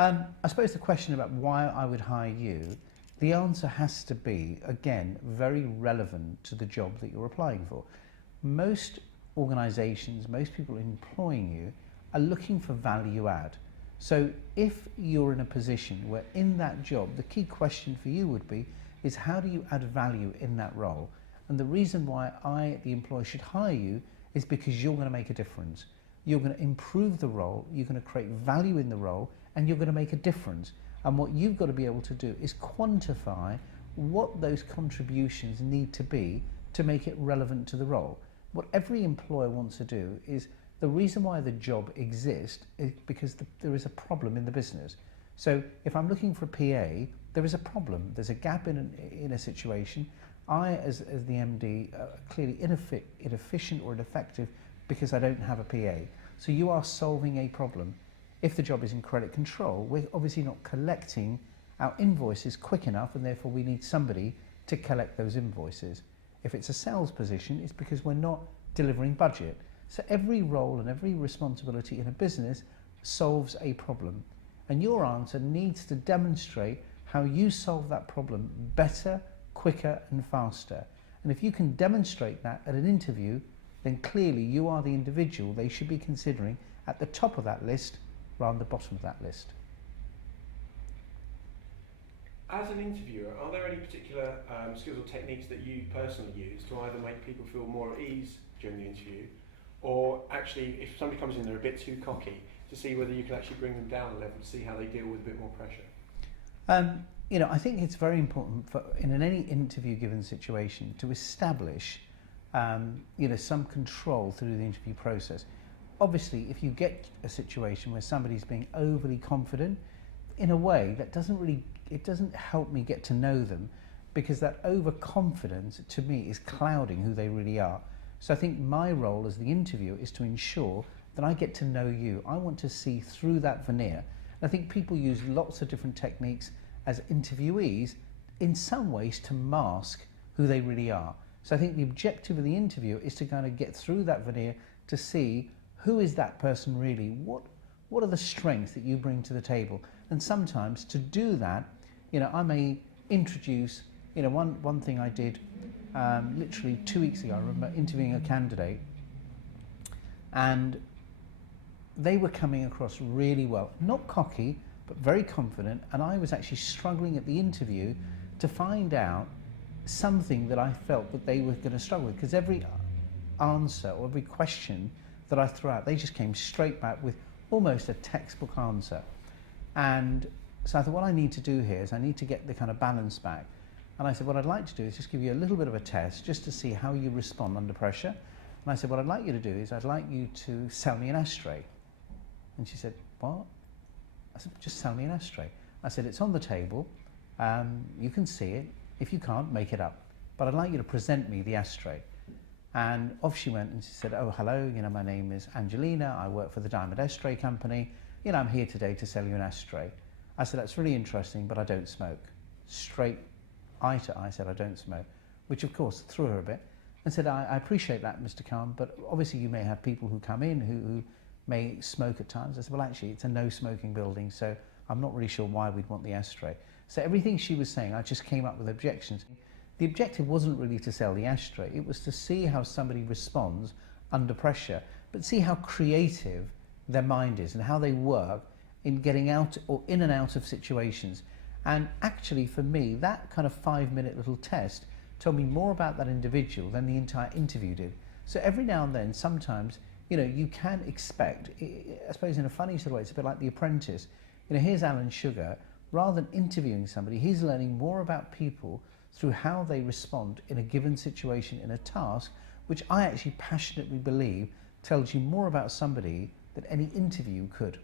I suppose the question about why I would hire you, the answer has to be, again, very relevant to the job that you're applying for. Most organisations, most people employing you are looking for value add. So if you're in a position where in that job, the key question for you would be, is how do you add value in that role? And the reason why the employer should hire you is because you're going to make a difference. You're going to improve the role, you're going to create value in the role, and you're going to make a difference. And what you've got to be able to do is quantify what those contributions need to be to make it relevant to the role. What every employer wants to do is, the reason why the job exists is because there is a problem in the business. So if I'm looking for a PA, there is a problem. There's a gap in a situation. I, as the MD, clearly inefficient or ineffective because I don't have a PA. So you are solving a problem. If the job is in credit control, we're obviously not collecting our invoices quick enough, and therefore we need somebody to collect those invoices. If it's a sales position, it's because we're not delivering budget. So every role and every responsibility in a business solves a problem. And your answer needs to demonstrate how you solve that problem better, quicker and faster. And if you can demonstrate that at an interview, then clearly you are the individual they should be considering at the top of that list rather than the bottom of that list. As an interviewer, are there any particular skills or techniques that you personally use to either make people feel more at ease during the interview, or actually, if somebody comes in, they're a bit too cocky, to see whether you can actually bring them down a level to see how they deal with a bit more pressure? You know, I think it's very important in any interview given situation to establish you know, some control through the interview process. Obviously, if you get a situation where somebody's being overly confident, in a way that it doesn't help me get to know them, because that overconfidence to me is clouding who they really are. So I think my role as the interviewer is to ensure that I get to know you. I want to see through that veneer. And I think people use lots of different techniques as interviewees in some ways to mask who they really are. So I think the objective of the interview is to kind of get through that veneer to see who is that person really, what are the strengths that you bring to the table. And sometimes to do that, you know, I may introduce, you know, one thing I did literally 2 weeks ago. I remember interviewing a candidate and they were coming across really well, not cocky, but very confident, and I was actually struggling at the interview to find out something that I felt that they were going to struggle with, because every answer or every question that I threw out, they just came straight back with almost a textbook answer. And so I thought, what I need to do here is I need to get the kind of balance back. And I said, what I'd like to do is just give you a little bit of a test just to see how you respond under pressure. And I said, what I'd like you to do is I'd like you to sell me an ashtray. And she said, what? I said, just sell me an ashtray. I said, it's on the table, you can see it. If you can't, make it up. But I'd like you to present me the ashtray. And off she went and she said, oh, hello, you know, my name is Angelina, I work for the Diamond Ashtray Company. You know, I'm here today to sell you an ashtray. I said, that's really interesting, but I don't smoke. Straight eye to eye said, I don't smoke, which of course threw her a bit, and said, I appreciate that, Mr. Caan, but obviously you may have people who come in who may smoke at times. I said, well, actually, it's a no smoking building, so I'm not really sure why we'd want the ashtray. So everything she was saying, I just came up with objections. The objective wasn't really to sell the ashtray, it was to see how somebody responds under pressure, but see how creative their mind is and how they work in getting out or in and out of situations. And actually for me, that kind of 5-minute little test told me more about that individual than the entire interview did. So every now and then, sometimes, you know, you can expect, I suppose in a funny sort of way, it's a bit like The Apprentice. You know, here's Alan Sugar, rather than interviewing somebody, he's learning more about people through how they respond in a given situation, in a task, which I actually passionately believe tells you more about somebody than any interview could.